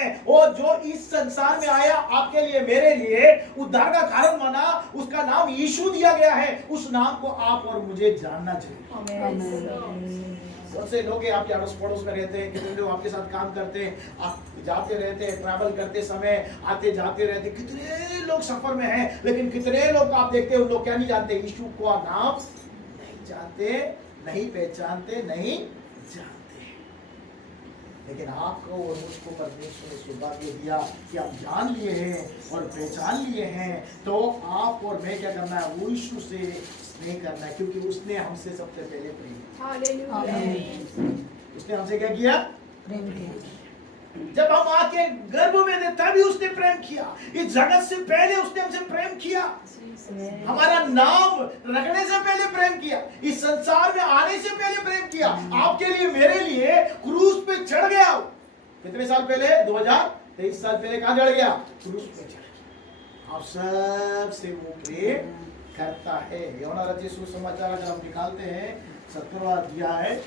है, वो जो इस संसार में आया आपके लिए मेरे लिए उद्धार का कारण बना, उसका नाम यीशु दिया गया है। उस नाम को आप और मुझे जानना चाहिए। बहुत से लोग आपके अड़ोस पड़ोस में रहते हैं, कितने लोग आपके साथ काम करते हैं, आप जाते रहते हैं, ट्रैवल करते समय आते जाते रहते, कितने लोग सफर में हैं, लेकिन कितने लोग आप देखते हैं उन लोग क्या नहीं जानते, यीशु का नाम नहीं जानते, नहीं पहचानते, नहीं जानते। लेकिन आपको और मुझको परमेश्वर ने सौभाग्य दिया कि आप जान लिए हैं और पहचान लिए हैं, तो आप और मैं क्या करना है, वो यीशु से स्नेह करना है, क्योंकि उसने हमसे सबसे पहले प्रेम किया। उसने हमसे क्या किया? प्रेम किया। जब हम मां के गर्भ में थे तभी उसने प्रेम किया। इस जगत से पहले उसने हमसे प्रेम किया, हमारा नाम रखने से पहले प्रेम किया, इस संसार में आने से पहले प्रेम किया। आपके लिए मेरे लिए क्रूस पे चढ़ गया। कितने साल पहले? 2023 साल पहले कहां चढ़ गया? क्रूस पे चढ़ गया। आप सबसे वो प्रेम करता है। यूहन्ना रचित सुसमाचार अगर हम निकालते हैं 17वां अध्याय,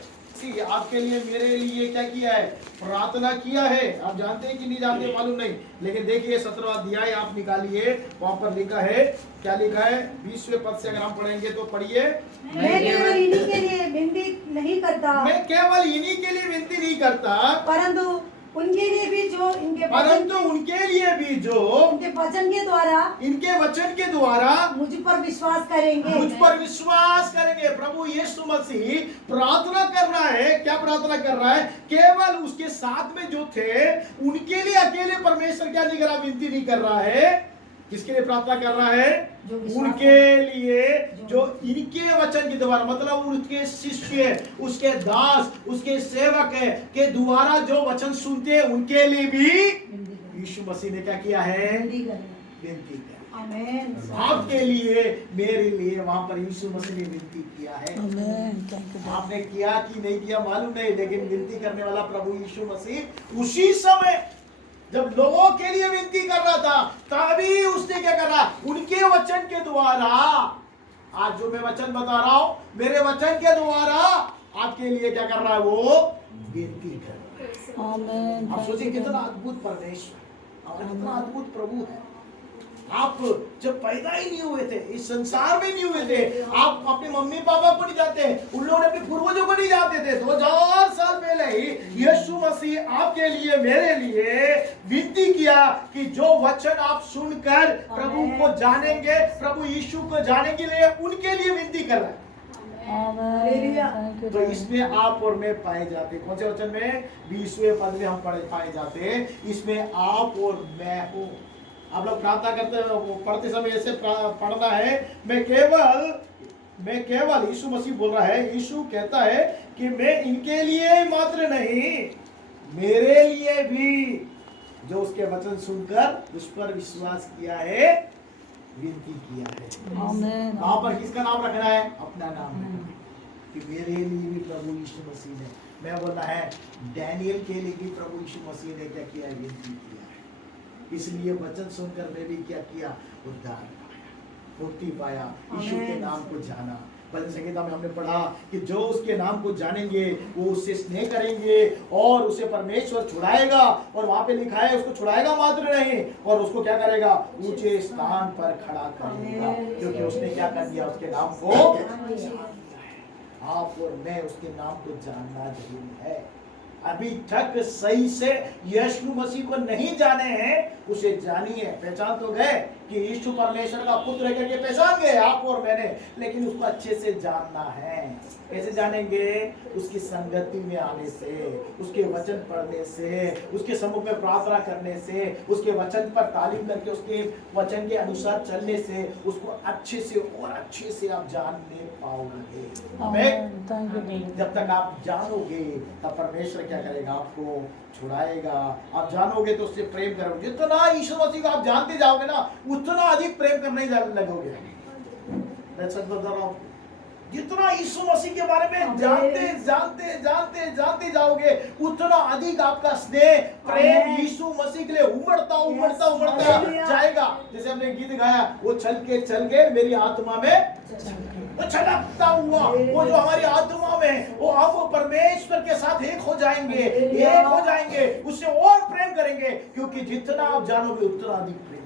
आपके लिए मेरे लिए क्या किया है? प्रार्थना किया है। आप जानते हैं कि नहीं जानते मालूम नहीं, लेकिन देखिए 17वां अध्याय आप निकालिए, वहां पर लिखा है, क्या लिखा है? 20वें पद से अगर हम पढ़ेंगे तो पढ़िए। मैं केवल इन्हीं के लिए विनती नहीं करता, मैं केवल इन्हीं के लिए विनती नहीं करता, परंतु उनके लिए भी जो इनके वचन के द्वारा, इनके वचन के द्वारा मुझ पर विश्वास करेंगे। मुझ पर विश्वास करेंगे। प्रभु यीशु मसीह प्रार्थना कर रहा है। क्या प्रार्थना कर रहा है? केवल उसके साथ में जो थे उनके लिए अकेले परमेश्वर क्या नहीं कर रहा, विनती नहीं कर रहा है। किसके लिए प्रार्थना कर रहा है? उनके लिए जो इनके वचन के द्वारा, मतलब उनके शिष्य, उसके दास, उसके सेवक है के द्वारा जो वचन सुनते हैं, उनके लिए भी यीशु मसीह ने क्या किया है? विनती किया। आमीन। आपके लिए, मेरे लिए वहां पर यीशु मसीह ने विनती किया है। आपने किया कि नहीं किया मालूम नहीं, लेकिन विनती करने वाला प्रभु यीशु मसीह उसी समय जब लोगों के लिए विनती कर रहा था, तभी उसने क्या कर रहा? उनके वचन के द्वारा, आज जो मैं वचन बता रहा हूं, मेरे वचन के द्वारा आपके लिए क्या कर रहा है? वो विनती कर रहा है। आप सोचिए कितना अद्भुत परमेश्वर और कितना अद्भुत प्रभु है। आप जब पैदा ही नहीं हुए थे, इस संसार में नहीं हुए थे, आप अपने मम्मी पापा को नहीं जानते, उन लोगों ने अपने पूर्वजों को नहीं जानते थे। 2000 साल पहले ही यीशु मसीह आपके लिए, मेरे लिए विनती किया कि जो वचन आप सुनकर प्रभु को जानेंगे, प्रभु यीशु को जाने के लिए उनके लिए विनती कर रहा है। तो इसमें आप और मैं पाए जाते। कौन से वचन में? 20वें पद में हम पाए जाते। इसमें आप और मैं हूँ। आप लोग प्रार्थना करते पढ़ते समय ऐसे पढ़ना है, मैं केवल यीशु मसीह बोल रहा है, यीशु कहता है कि मैं इनके लिए मात्र नहीं, मेरे लिए भी जो उसके वचन सुनकर उस पर विश्वास किया है, विनती किया है। वहां पर किसका नाम रखना है? अपना नाम कि मेरे लिए भी प्रभु यीशु मसीह ने, मैं बोलना है डैनियल के लिए भी प्रभु यीशु मसीह ने क्या किया है? विनती किया है। इसलिए वचन सुनकर मैं भी क्या किया? उद्धार पाया, मुक्ति पाया, यीशु के नाम को जाना। भजन संहिता में हमने पढ़ा कि जो उसके नाम को जानेंगे वो उससे स्नेह करेंगे और उसे परमेश्वर छुड़ाएगा। और वहां पे लिखा है उसको छुड़ाएगा मात्र नहीं, और उसको क्या करेगा? ऊंचे स्थान पर खड़ा करेगा, क्योंकि उसने क्या कर दिया? उसके नाम को। आप और मैं उसके नाम को जानना जरूरी है। अभी तक सही से यीशु मसीह को नहीं जाने हैं, उसे जानिए। पहचान तो गए कि यीशु परमेश्वर का पुत्र है करके पहचान गए आप और मैंने, लेकिन उसको अच्छे से जानना है। कैसे जानेंगे? उसकी संगति में आने से, उसके वचन पढ़ने से, उसके सम्मुख में प्रार्थना करने से, उसके वचन पर तालीम करके उसके वचन के अनुसार चलने से उसको अच्छे से और अच्छे से आप जानने पाओगे। जब तक आप जानोगे तब परमेश्वर क्या करेगा? आपको छुड़ाएगा। आप जानोगे तो उससे प्रेम करोगे। जितना यीशु मसीह को आप जानते जाओगे ना, उतना अधिक प्रेम करने लगोगे। जितना यीशु मसीह के बारे में जानते जाओगे, उतना अधिक आपका स्नेह, प्रेम यीशु मसीह के लिए उमड़ता जाएगा। जैसे हमने गीत गाया, वो चल के मेरी आत्मा में वो छटकता हुआ, वो जो हमारी आत्मा में, वो हम परमेश्वर के साथ एक हो जाएंगे, एक हो जाएंगे, उससे और प्रेम करेंगे, क्योंकि जितना आप जानोगे उतना अधिक प्रेम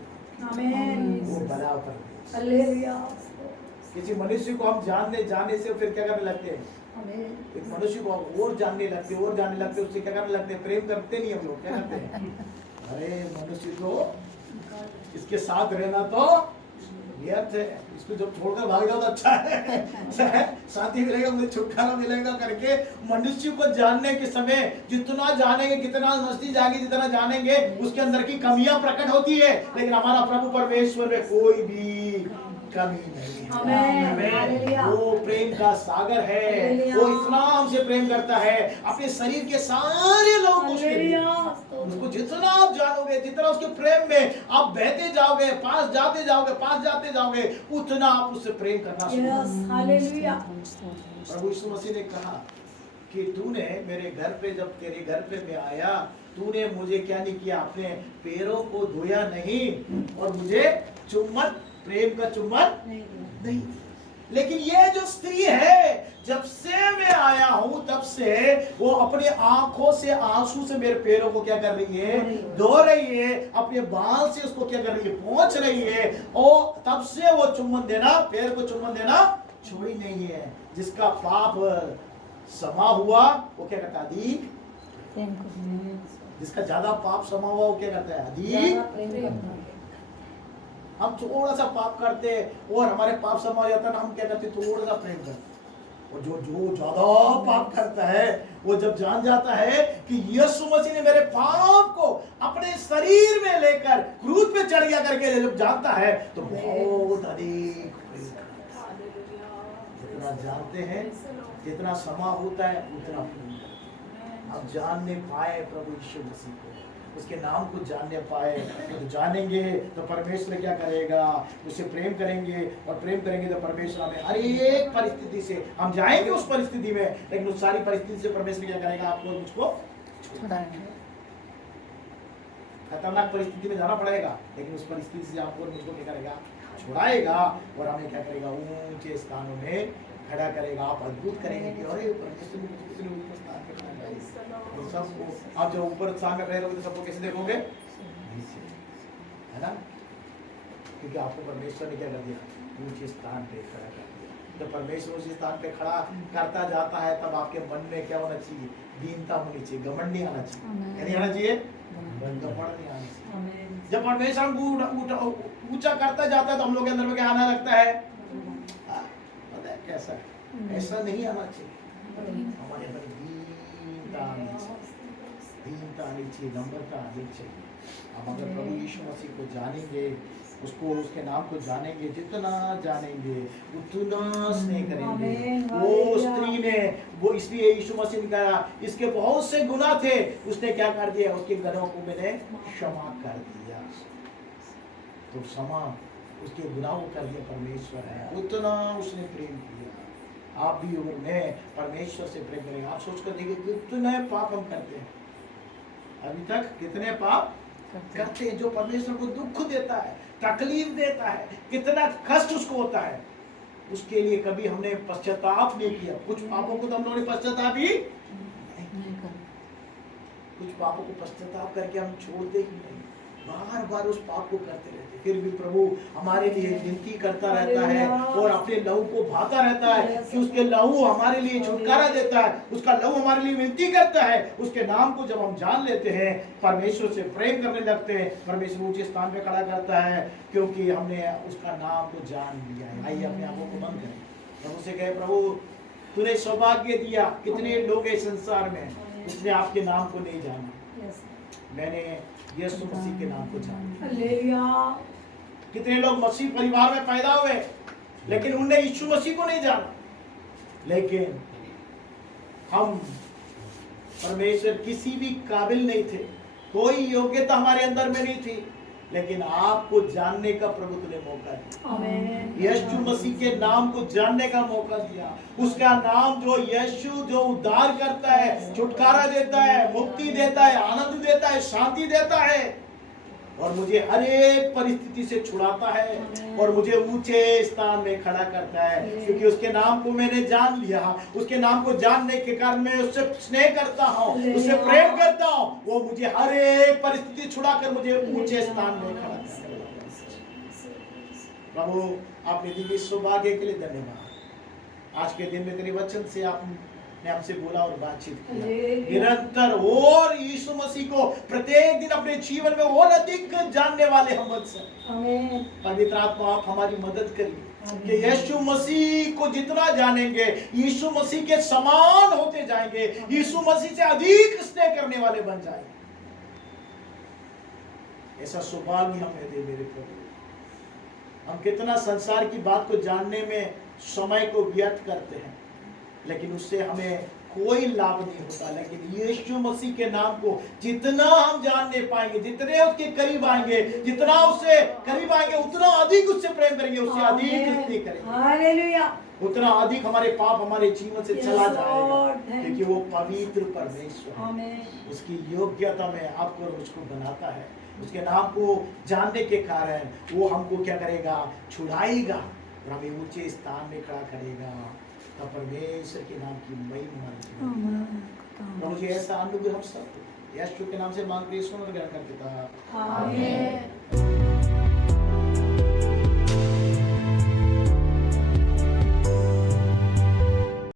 आमेन। वो बड़ा परमेश्वर। हालेलुया। किसी मनुष्य को हम जाने से फिर क्या करने लगते हैं? आमेन। एक मनुष्य को और जानने लगते, उससे क्या करने लगते हैं? प्रेम करते नहीं हम लोग, क्या करते हैं? अरे मनुष्य तो इसके साथ रहना तो व्यर्थ है, इसको जब छोड़कर भाग जाओ तो अच्छा है, शांति मिलेगा, मुझे छुटकारा मिलेगा करके मनुष्य को जानने के समय जितना जानेंगे, कितना मस्ती जाएगी, जितना जानेंगे उसके अंदर की कमियां प्रकट होती है, लेकिन हमारा प्रभु परमेश्वर में कोई भी कमी नहीं है। वो प्रेम का सागर है, वो इतना हमसे प्रेम करता है, अपने शरीर के सारे लोग उसको जितना आप जानोगे, जितना उसके प्रेम में आप बहते जाओगे, पास जाते जाओगे, उतना आप उससे प्रेम करना शुरू करोगे। प्रभु यीशु मसीह ने कहा कि तूने मेरे घर पे, जब तेरे घर पे मैं आया, तूने मुझे क्या नहीं किया? अपने पैरों को धोया नहीं और मुझे चुम्बन, प्रेम का चुम्बन नहीं। लेकिन ये जो स्त्री है, जब से मैं आया हूं तब से वो अपने आंखों से आंसू से मेरे पैरों को क्या कर रही है? धो रही है, अपने बाल से उसको क्या कर रही है? पोंछ रही है, और तब से वो चुम्बन देना, पैर को चुम्बन देना छोड़ी नहीं है। जिसका पाप समा हुआ वो क्या करता है? अधिक। जिसका ज्यादा पाप समा हुआ वो क्या करता है? अधिक। हम थोड़ा सा पाप करते और हमारे पाप समा हो जाता है ना, हम क्या करते? थोड़ा सा प्रेम करते। और जो ज्यादा पाप करता है, वो जब जान जाता है कि यीशु मसीह ने मेरे पाप को अपने शरीर में लेकर क्रूस पे चढ़ गया करके जब जानता है, तो बहुत अधिक प्रेम करता है। जितना जानते हैं, जितना समा होता है, उतना प्रेम। अब जानने पाए प्रभु यीशु मसीह को, उसके नाम को जानने पाए, तो जानेंगे तो परमेश्वर क्या करेगा? उससे प्रेम करेंगे, और प्रेम करेंगे तो परमेश्वर हमें हर एक परिस्थिति से, हम जाएंगे उस परिस्थिति में, लेकिन उस सारी परिस्थिति से परमेश्वर क्या करेगा? आपको मुझको छुड़ाएगा। खतरनाक परिस्थिति में जाना पड़ेगा, लेकिन उस परिस्थिति से आपको मुझको क्या करेगा? छुड़ाएगा, और हमें क्या करेगा? ऊंचे स्थानों में खड़ा करेगा। आप अद्भुत करेंगे कि अरे परमेश्वर ने मुझे कितने ऊपर स्थान पे खड़ा किया। तो सबको आप जब ऊपर स्थान में खड़े रहोगे तो सबको कैसे देखोगे? नीचे, है ना? क्योंकि आपको परमेश्वर ने क्या कर दिया? ऊंचे स्थान पे खड़ा कर दिया। जब परमेश्वर ऊंचे स्थान पे खड़ा करता जाता है, तब आपके मन में क्या होना चाहिए? दीनता होनी चाहिए, घमंड नहीं आना चाहिए। क्या नहीं आना चाहिए? घमंड नहीं आना चाहिए। जब परमेश्वर हमको ऊंचा करता जाता है, तो हम लोग के अंदर में क्या आना लगता है? पता है कैसा है? ऐसा नहीं आना चाहिए। हमारे अंदर दीनता आनी चाहिए, नम्रता आनी चाहिए। हम अगर प्रभु यीशु मसीह को जानेंगे, उसको, उसके नाम को जानेंगे, जितना जानेंगे उतना स्नेह करेंगे। वो स्त्री ने, वो इसलिए यीशु मसीह ने कहा, इसके बहुत से गुनाह थे, उसने क्या कर दिया? उसके गुनाहों को मैंने क्षमा कर दिया। तो क्षमा उसके गुनाहों को कर दिया परमेश्वर है, उतना उसने प्रेम किया। आप भी और मैं परमेश्वर से प्रेम करेंगे। आप सोच कर देखिए कितने पाप हम करते हैं अभी तक, कितने पाप करते हैं जो परमेश्वर को दुख देता है, तकलीफ देता है, कितना कष्ट उसको होता है। उसके लिए कभी हमने पश्चाताप नहीं किया। कुछ पापों को तो हम लोगों ने पश्चाताप ही नहीं, कुछ पापों को पश्चाताप करके हम छोड़ते ही नहीं, बार बार उस पाप को करते रहते। फिर भी प्रभु हमारे लिए विनती करता रहता है और अपने लहू को भाता रहता है कि उसके लहू हमारे लिए छुटकारा देता है, उसका लहू हमारे लिए विनती करता है। उसके नाम को जब हम जान लेते हैं, परमेश्वर से प्रेम करने लगते हैं, परमेश्वर ऊंचे स्थान पे खड़ा करता है, क्योंकि हमने उसका नाम को जान लिया है। आइए अपने आंखों को बंद करें, प्रभु से कहे, प्रभु तूने सौभाग्य दिया। कितने लोग हैं संसार में जिसने आपके नाम को नहीं जाना? मैंने यीशु मसीह के नाम को जाना। हालेलुया। कितने लोग मसीह परिवार में पैदा हुए, लेकिन उनने यीशु मसीह को नहीं जाना। लेकिन हम परमेश्वर किसी भी काबिल नहीं थे, कोई योग्यता हमारे अंदर में नहीं थी, लेकिन आपको जानने का प्रभु तुझे मौका दिया। आमीन। यीशु मसीह के नाम को जानने का मौका दिया। उसका नाम जो यीशु, जो उद्धार करता है, छुटकारा देता है, मुक्ति देता है, आनंद देता है, शांति देता है। और मुझे हर एक परिस्थिति से छुड़ाता है और मुझे ऊंचे स्थान में खड़ा करता है, क्योंकि उसके नाम को मैंने जान लिया। उसके नाम को जानने के कारण मैं उससे स्नेह करता हूँ, उससे प्रेम करता हूँ। वो मुझे हर एक परिस्थिति छुड़ाकर मुझे ऊंचे स्थान में खड़ा करता है। प्रभु आपने दी गई सौभाग्य के लिए धन्यवाद। आज के दिन में तेरे वचन से आपने हमसे बोला और बातचीत किया। निरंतर और यीशु मसीह को प्रत्येक दिन अपने जीवन में और अधिक जानने वाले हम बन सकें। पवित्र आत्मा आप हमारी मदद करिए कि यीशु मसीह को जितना जानेंगे, यीशु मसीह के समान होते जाएंगे, यीशु मसीह से अधिक स्नेह करने वाले बन जाएंगे। ऐसा सौभाग्य हमें दे मेरे प्रभु। हम कितना संसार की बात को जानने में समय को व्यर्थ करते हैं, लेकिन उससे हमें कोई लाभ नहीं होता। लेकिन यीशु मसीह के नाम को जितना हम जानने पाएंगे, जितने उसके करीब आएंगे, जितना उससे करीब आएंगे, उतना अधिक उससे प्रेम करेंगे, उससे अधिक स्नेह करेंगे, हालेलुया, उतना अधिक हमारे पाप हमारे जीवन से चला जाएगा, क्योंकि वो पवित्र परमेश्वर है। उसकी योग्यता में आपको मुझको बनाता है। उसके नाम को जानने के कारण वो हमको क्या करेगा, छुड़ाएगा और हमें ऊंचे स्थान में खड़ा करेगा। तब परमेश्वर के नाम की महिमा। मुझे ऐसा अनुग्रह हम सब यीशु के नाम से मांगते हैं, सुन और ग्रहण करते हैं। आमीन।